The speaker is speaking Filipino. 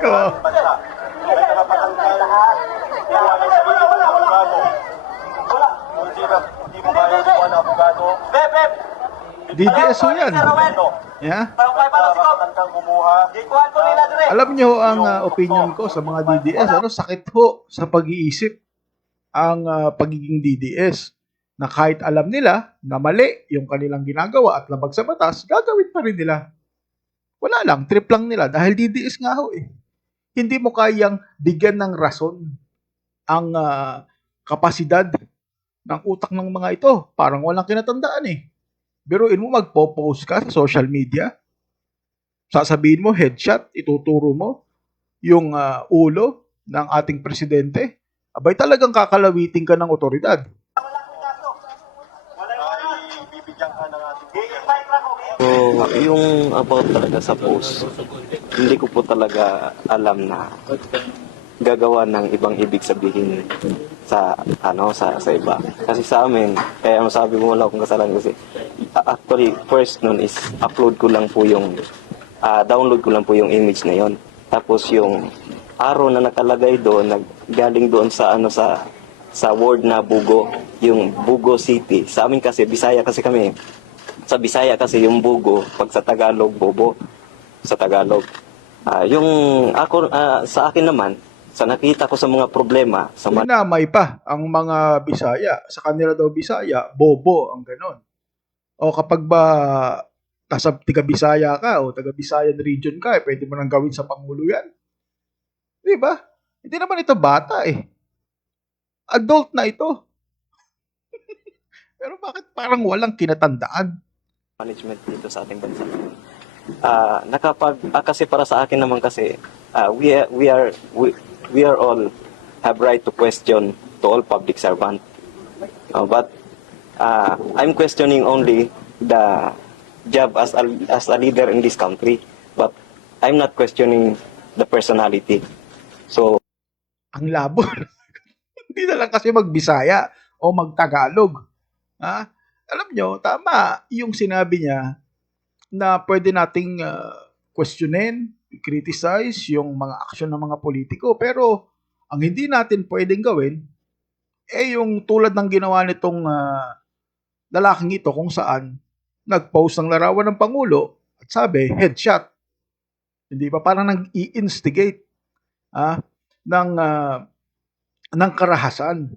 Oo. DDSO yan. Yeah? Alam nyo ang uh, opinion ko sa mga DDS, ano, sakit ho sa pag-iisip ang uh, pagiging DDS na kahit alam nila na mali yung kanilang ginagawa at labag sa batas, gagawin pa rin nila. Wala lang, trip lang nila dahil DDS nga ho eh. Hindi mo kayang bigyan ng rason ang ah, kapasidad ng utak ng mga ito. Parang walang kinatandaan eh. Biruin mo magpo-post ka sa social media, sasabihin mo headshot, ituturo mo yung ah, ulo ng ating presidente, abay talagang kakalawitin ka ng otoridad. Bibigyan ng ating. So, yung about talaga sa post, hindi ko po talaga alam na gagawa ng ibang ibig sabihin sa ano sa sa iba kasi sa amin kaya masabi mo wala akong kasalanan kasi uh, actually first nun is upload ko lang po yung ah, download ko lang po yung image na yon tapos yung arrow na nakalagay doon naggaling doon sa ano sa sa word na Bugo yung Bugo City sa amin kasi Bisaya kasi kami sa Bisaya kasi yung bugo, pag sa Tagalog, bobo. Sa Tagalog. Ah, yung ako, ah, sa akin naman, sa nakita ko sa mga problema, sa mga Dinamay pa ang mga Bisaya. Sa kanila daw Bisaya, bobo ang ganon. O kapag ba nasa tiga Bisaya ka o taga Bisayan region ka, eh, pwede mo nang gawin sa Pangulo yan. Di ba? Hindi naman ito bata eh. Adult na ito. Pero bakit parang walang kinatandaan? management dito sa ating bansa. Ah, nakapag ah, kasi para sa akin naman kasi ah, we are, we are we, we are all have right to question to all public servant. Uh, but ah, I'm questioning only the job as a, as a leader in this country, but I'm not questioning the personality. So ang labo. Hindi na lang kasi magbisaya o magtagalog. Ha? Alam nyo, tama yung sinabi niya na pwede nating uh, questionin, criticize yung mga aksyon ng mga politiko. Pero ang hindi natin pwedeng gawin, eh yung tulad ng ginawa nitong uh, lalaking ito kung saan nag-post ng larawan ng Pangulo at sabi, headshot. Hindi ba? Parang nag-i-instigate ah, ng, ah, ng karahasan.